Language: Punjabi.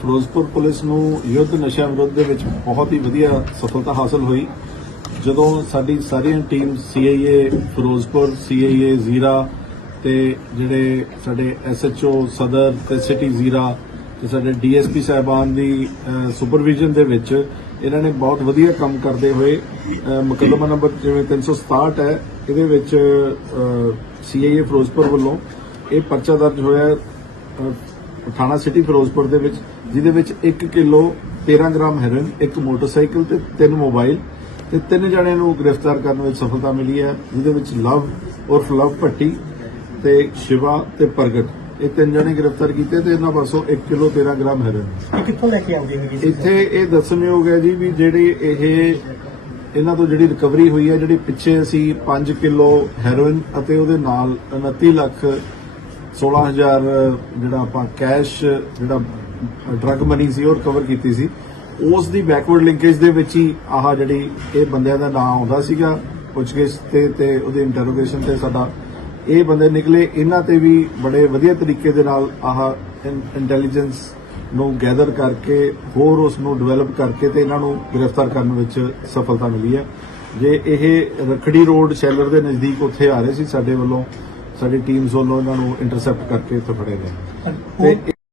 ਫਿਰੋਜ਼ਪੁਰ ਪੁਲਿਸ ਨੂੰ ਯੁੱਧ ਨਸ਼ਾ ਵਿਰੁੱਧ ਦੇ ਵਿੱਚ ਬਹੁਤ ਹੀ ਵਧੀਆ ਸਫਲਤਾ ਹਾਸਲ ਹੋਈ। ਜਦੋਂ ਸਾਡੀ ਸਾਰੀਆਂ team CIA Ferozepur CIA Zira ਤੇ ਜਿਹੜੇ ਸਾਡੇ ਐਸਐਚਓ ਸਦਰ ਤੇ ਸਿਟੀ ਜ਼ੀਰਾ ਤੇ ਸਾਡੇ ਡੀਐਸਪੀ ਸਾਹਿਬਾਨ ਦੀ ਸੁਪਰਵਿਜ਼ਨ ਦੇ ਵਿੱਚ ਇਹਨਾਂ ਨੇ ਬਹੁਤ ਵਧੀਆ ਕੰਮ ਕਰਦੇ ਹੋਏ ਮੁਕੱਦਮਾ ਨੰਬਰ ਜਿਵੇਂ 367 ਹੈ, ਇਹਦੇ ਵਿੱਚ ਸੀਆਈਏ ਫਿਰੋਜ਼ਪੁਰ ਵੱਲੋਂ ਇਹ ਪਰਚਾ ਦਰਜ ਹੋਇਆ। ਥਾਣਾ ਸਿਟੀ ਫਿਰੋਜ਼ਪੁਰ ਦੇ ਵਿੱਚ ਜਿਹਦੇ ਵਿੱਚ 1 ਕਿਲੋ 13 ਗ੍ਰਾਮ ਹੈਰੋਇਨ ਇੱਕ ਮੋਟਰਸਾਈਕਲ ਤੇ ਤਿੰਨ ਮੋਬਾਈਲ ਤੇ ਤਿੰਨ ਜਣਿਆਂ ਨੂੰ ਗ੍ਰਿਫਤਾਰ ਕਰਨ ਵਿੱਚ ਸਫਲਤਾ ਮਿਲੀ ਹੈ ਜਿਹਦੇ ਵਿੱਚ ਲਵ ਉਰਫ ਲਵ ਭੱਟੀ ਤੇ ਸ਼ਿਵਾ ਤੇ ਪ੍ਰਗਟ। ਇਹ ਤਿੰਨ ਜਣੇ ਗ੍ਰਿਫਤਾਰ ਕੀਤੇ ਤੇ ਇਹਨਾਂ ਪਾਸੋਂ 1 ਕਿਲੋ 13 ਗ੍ਰਾਮ ਹੈਰੋਇਨ। ਇਹ ਕਿੱਥੋਂ ਲੈ ਕੇ ਆਉਂਦੇ ਨੇ ਇੱਥੇ ਇਹ ਦੱਸਣਯੋਗ ਹੈ ਜੀ ਵੀ ਜਿਹੜੀ ਇਹ ਇਹਨਾਂ ਤੋਂ ਜਿਹੜੀ ਰਿਕਵਰੀ ਹੋਈ ਹੈ ਜਿਹੜੀ ਪਿੱਛੇ ਅਸੀਂ 5 ਕਿਲੋ ਹੈਰੋਇਨ ਅਤੇ ਉਹਦੇ ਨਾਲ 29 ਲੱਖ 16000 ਜਿਹੜਾ ਆਪਾਂ ਕੈਸ਼ ਜਿਹੜਾ ਡਰੱਗ ਮਨੀ ਸੀ, ਉਹ ਰਿਕਵਰ ਕੀਤੀ ਸੀ। ਉਸ ਦੀ ਬੈਕਵਰਡ ਲਿੰਕੇਜ ਦੇ ਵਿੱਚ ਹੀ ਆਹ ਜਿਹੜੀ ਇਹ ਬੰਦਿਆਂ ਦਾ ਨਾਮ ਆਉਂਦਾ ਸੀਗਾ, ਪੁੱਛਗਿੱਛ ਤੇ ਤੇ ਉਹਦੇ ਇੰਟਰੋਗੇਸ਼ਨ ਤੇ ਸਾਡਾ। ਇਹ ਬੰਦੇ ਨਿਕਲੇ, ਇਹਨਾਂ ਤੇ ਵੀ ਬੜੇ ਵਧੀਆ ਤਰੀਕੇ ਦੇ ਨਾਲ ਆਹ ਇੰਟੈਲੀਜੈਂਸ ਨੂੰ ਗੈਦਰ ਕਰਕੇ, ਹੋਰ ਉਸ ਨੂੰ ਡਿਵੈਲਪ ਕਰਕੇ ਤੇ ਇਹਨਾਂ ਨੂੰ ਗ੍ਰਿਫਤਾਰ ਕਰਨ ਵਿੱਚ ਸਫਲਤਾ ਮਿਲੀ ਹੈ। ਜੇ ਇਹ ਰਖੜੀ ਰੋਡ ਸ਼ੈਲਰ ਦੇ ਨਜ਼ਦੀਕ ਉੱਥੇ ਆ ਰਹੇ ਸੀ, ਸਾਡੇ ਵੱਲੋਂ ਸਾਡੀ ਟੀਮਸ ਵੱਲੋਂ ਇਹਨਾਂ ਨੂੰ ਇੰਟਰਸੈਪਟ ਕਰਕੇ ਇੱਥੇ ਫੜੇ ਗਏ ਤੇ